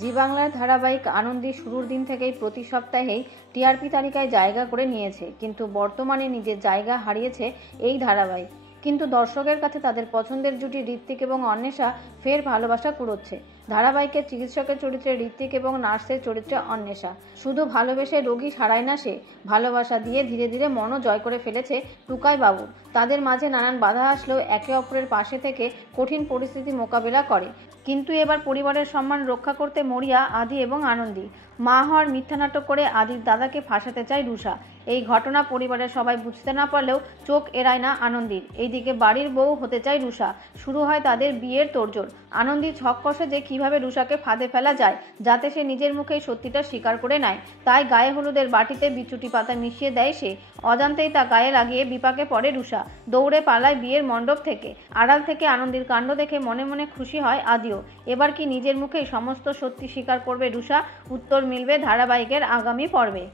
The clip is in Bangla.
জি বাংলার ধারাবাহিক আনন্দী শুরুর দিন থেকেই প্রতি সপ্তাহেই টিআরপি তালিকায় জায়গা করে নিয়েছে, কিন্তু বর্তমানে নিজের জায়গা হারিয়েছে এই ধারাবাহিক। কিন্তু দর্শকের কাছে তাদের পছন্দের জুটি ঋত্বিক এবং অন্বেষা ফের ভালোবাসা কুড়োচ্ছে। ধারাবাহিকের চিকিৎসকের চরিত্রে ঋত্বিক এবং নার্সের চরিত্রে অন্বেষা। শুধু ভালোবেসে রোগী সারায় না সে, ভালোবাসা দিয়ে ধীরে ধীরে মনও জয় করে ফেলেছে টুকাই বাবু। তাদের মাঝে নানান বাধা আসলেও একে অপরের পাশে থেকে কঠিন পরিস্থিতি মোকাবিলা করে। কিন্তু এবার পরিবারের সম্মান রক্ষা করতে মরিয়া আদি এবং আনন্দী। মা হওয়ার মিথ্যা নাটক করে আদির দাদাকে ফাঁসাতে চায় রুষা। এই ঘটনা পরিবারের সবাই বুঝতে না পারলেও চোখ এড়ায় না আনন্দীর। এইদিকে বাড়ির বউ হতে চায় রুষা। শুরু হয় তাদের বিয়ের তোড়জোড়। আনন্দী ছক কষে যে কিভাবে রুষাকে ফাঁদে ফেলা যায়, যাতে সে নিজের মুখেই সত্যিটা স্বীকার করে নেয়। তাই গায়ে হলুদের বাটিতে বিচুটি পাতা মিশিয়ে দেয় সে। অজান্তেই তা গায়ে লাগিয়ে বিপাকে পড়ে রুষা। দৌড়ে পালায় বিয়ের মণ্ডপ থেকে। আড়াল থেকে আনন্দীর কাণ্ড দেখে মনে মনে খুশি হয় আদিও। এবার কি নিজের মুখেই সমস্ত সত্যি স্বীকার করবে রুষা? উত্তর মিলবে ধারাবাহিকের আগামী পর্বে।